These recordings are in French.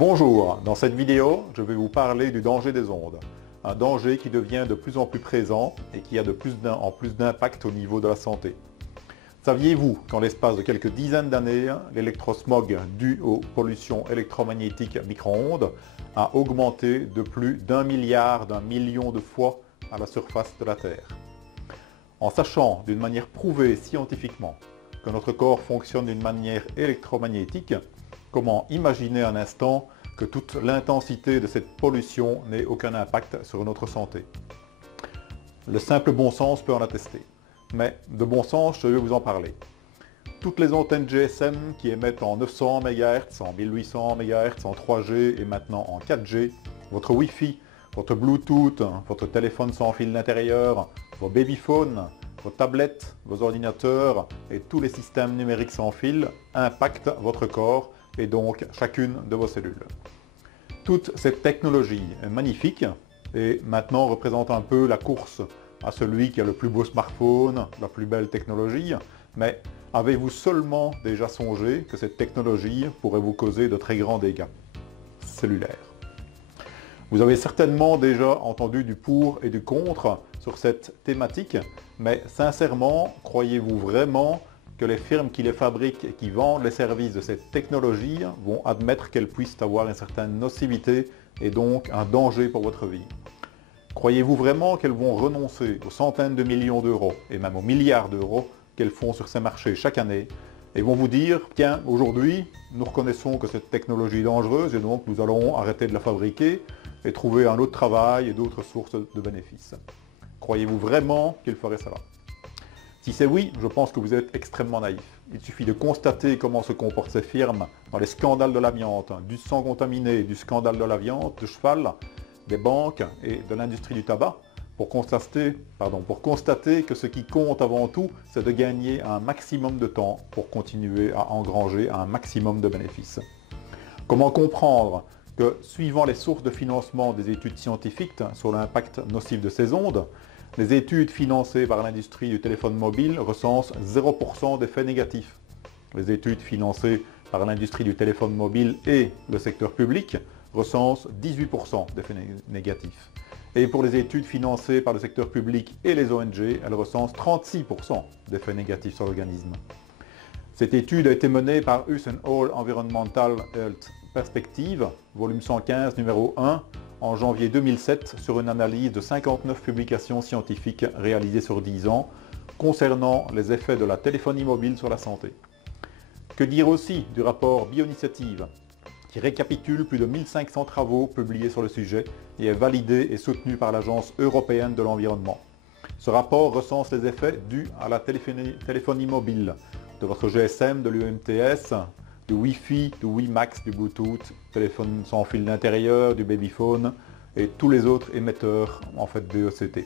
Bonjour, dans cette vidéo, je vais vous parler du danger des ondes. Un danger qui devient de plus en plus présent et qui a de plus en plus d'impact au niveau de la santé. Saviez-vous qu'en l'espace de quelques dizaines d'années, l'électrosmog dû aux pollutions électromagnétiques micro-ondes a augmenté de plus d'1 milliard d'un million de fois à la surface de la Terre? En sachant d'une manière prouvée scientifiquement que notre corps fonctionne d'une manière électromagnétique, comment imaginer un instant que toute l'intensité de cette pollution n'ait aucun impact sur notre santé? Le simple bon sens peut en attester. Mais de bon sens, je vais vous en parler. Toutes les antennes GSM qui émettent en 900 MHz, en 1800 MHz, en 3G et maintenant en 4G, votre Wi-Fi, votre Bluetooth, votre téléphone sans fil d'intérieur, vos babyphones, vos tablettes, vos ordinateurs et tous les systèmes numériques sans fil impactent votre corps et donc chacune de vos cellules. Toute cette technologie est magnifique et maintenant représente un peu la course à celui qui a le plus beau smartphone, la plus belle technologie, mais avez-vous seulement déjà songé que cette technologie pourrait vous causer de très grands dégâts cellulaires? Vous avez certainement déjà entendu du pour et du contre sur cette thématique, mais sincèrement, croyez-vous vraiment que les firmes qui les fabriquent et qui vendent les services de cette technologie vont admettre qu'elle puisse avoir une certaine nocivité et donc un danger pour votre vie? Croyez-vous vraiment qu'elles vont renoncer aux centaines de millions d'euros et même aux milliards d'euros qu'elles font sur ces marchés chaque année et vont vous dire, tiens, aujourd'hui, nous reconnaissons que cette technologie est dangereuse et donc nous allons arrêter de la fabriquer et trouver un autre travail et d'autres sources de bénéfices? Croyez-vous vraiment qu'ils feraient cela? Si c'est oui, je pense que vous êtes extrêmement naïf. Il suffit de constater comment se comportent ces firmes dans les scandales de l'amiante, du sang contaminé, du scandale de la viande, de cheval, des banques et de l'industrie du tabac, pour constater que ce qui compte avant tout, c'est de gagner un maximum de temps pour continuer à engranger un maximum de bénéfices. Comment comprendre que, suivant les sources de financement des études scientifiques sur l'impact nocif de ces ondes, les études financées par l'industrie du téléphone mobile recensent 0% d'effets négatifs. Les études financées par l'industrie du téléphone mobile et le secteur public recensent 18% d'effets négatifs. Et pour les études financées par le secteur public et les ONG, elles recensent 36% d'effets négatifs sur l'organisme. Cette étude a été menée par Hussenhall Environmental Health Perspective, volume 115, numéro 1, en janvier 2007 sur une analyse de 59 publications scientifiques réalisées sur 10 ans concernant les effets de la téléphonie mobile sur la santé. Que dire aussi du rapport Bioinitiative qui récapitule plus de 1500 travaux publiés sur le sujet et est validé et soutenu par l'Agence européenne de l'environnement. Ce rapport recense les effets dus à la téléphonie mobile, de votre GSM, de l'UMTS, du Wi-Fi, du WiMAX, du Bluetooth, téléphone sans fil d'intérieur, du babyphone et tous les autres émetteurs de ECT.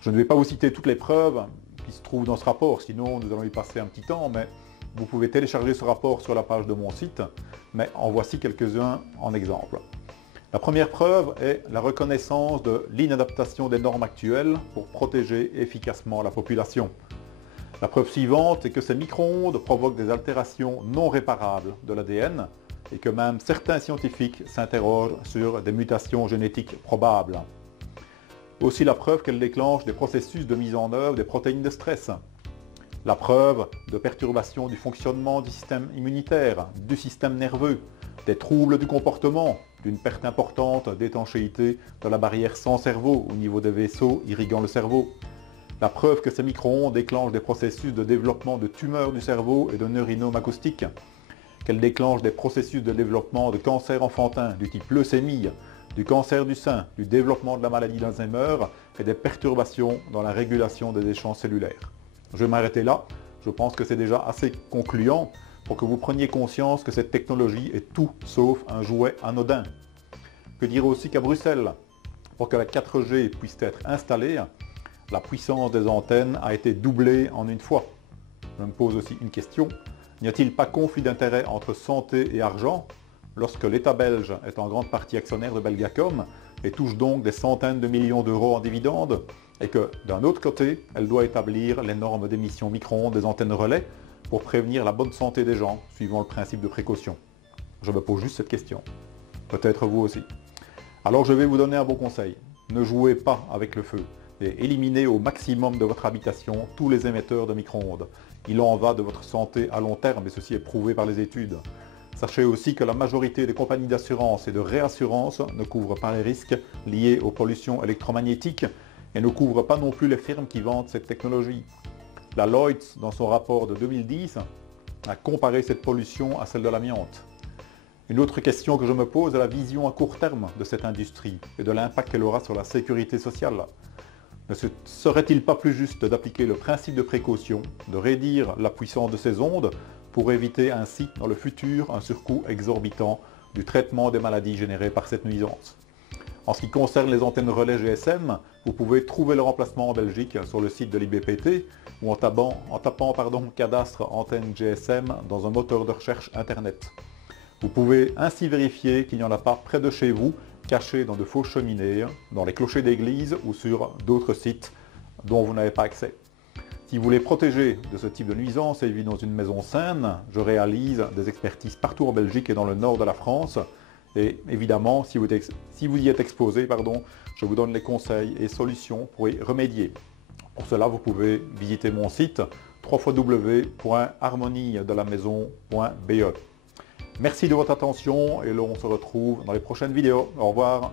Je ne vais pas vous citer toutes les preuves qui se trouvent dans ce rapport, sinon nous allons y passer un petit temps, mais vous pouvez télécharger ce rapport sur la page de mon site, mais en voici quelques-uns en exemple. La première preuve est la reconnaissance de l'inadaptation des normes actuelles pour protéger efficacement la population. La preuve suivante est que ces micro-ondes provoquent des altérations non réparables de l'ADN et que même certains scientifiques s'interrogent sur des mutations génétiques probables. Aussi la preuve qu'elles déclenchent des processus de mise en œuvre des protéines de stress. La preuve de perturbation du fonctionnement du système immunitaire, du système nerveux, des troubles du comportement, d'une perte importante d'étanchéité de la barrière sang-cerveau au niveau des vaisseaux irriguant le cerveau. La preuve que ces micro-ondes déclenchent des processus de développement de tumeurs du cerveau et de neurinomes acoustiques, qu'elles déclenchent des processus de développement de cancer enfantin du type leucémie, du cancer du sein, du développement de la maladie d'Alzheimer et des perturbations dans la régulation des échanges cellulaires. Je vais m'arrêter là, je pense que c'est déjà assez concluant pour que vous preniez conscience que cette technologie est tout sauf un jouet anodin. Que dire aussi qu'à Bruxelles, pour que la 4G puisse être installée, la puissance des antennes a été doublée en une fois. Je me pose aussi une question, n'y a-t-il pas conflit d'intérêt entre santé et argent lorsque l'État belge est en grande partie actionnaire de Belgacom et touche donc des centaines de millions d'euros en dividendes et que, d'un autre côté, elle doit établir les normes d'émission micro-ondes des antennes relais pour prévenir la bonne santé des gens, suivant le principe de précaution? Je me pose juste cette question. peut-être vous aussi. Alors je vais vous donner un bon conseil. Ne jouez pas avec le feu et éliminez au maximum de votre habitation tous les émetteurs de micro-ondes. Il en va de votre santé à long terme et ceci est prouvé par les études. Sachez aussi que la majorité des compagnies d'assurance et de réassurance ne couvrent pas les risques liés aux pollutions électromagnétiques et ne couvrent pas non plus les firmes qui vendent cette technologie. La Lloyds, dans son rapport de 2010, a comparé cette pollution à celle de l'amiante. Une autre question que je me pose est la vision à court terme de cette industrie et de l'impact qu'elle aura sur la sécurité sociale. Ne serait-il pas plus juste d'appliquer le principe de précaution, de réduire la puissance de ces ondes pour éviter ainsi dans le futur un surcoût exorbitant du traitement des maladies générées par cette nuisance? En ce qui concerne les antennes relais GSM, vous pouvez trouver le remplacement en Belgique sur le site de l'IBPT ou en tapant cadastre antenne GSM dans un moteur de recherche internet. Vous pouvez ainsi vérifier qu'il n'y en a pas près de chez vous, cachés dans de faux cheminées, dans les clochers d'église ou sur d'autres sites dont vous n'avez pas accès. Si vous voulez protéger de ce type de nuisance et vivre dans une maison saine, je réalise des expertises partout en Belgique et dans le nord de la France. Et évidemment, si vous y êtes exposé, je vous donne les conseils et solutions pour y remédier. Pour cela, vous pouvez visiter mon site www.harmoniedelamaison.be. Merci de votre attention et l'on se retrouve dans les prochaines vidéos. Au revoir.